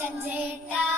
tendita.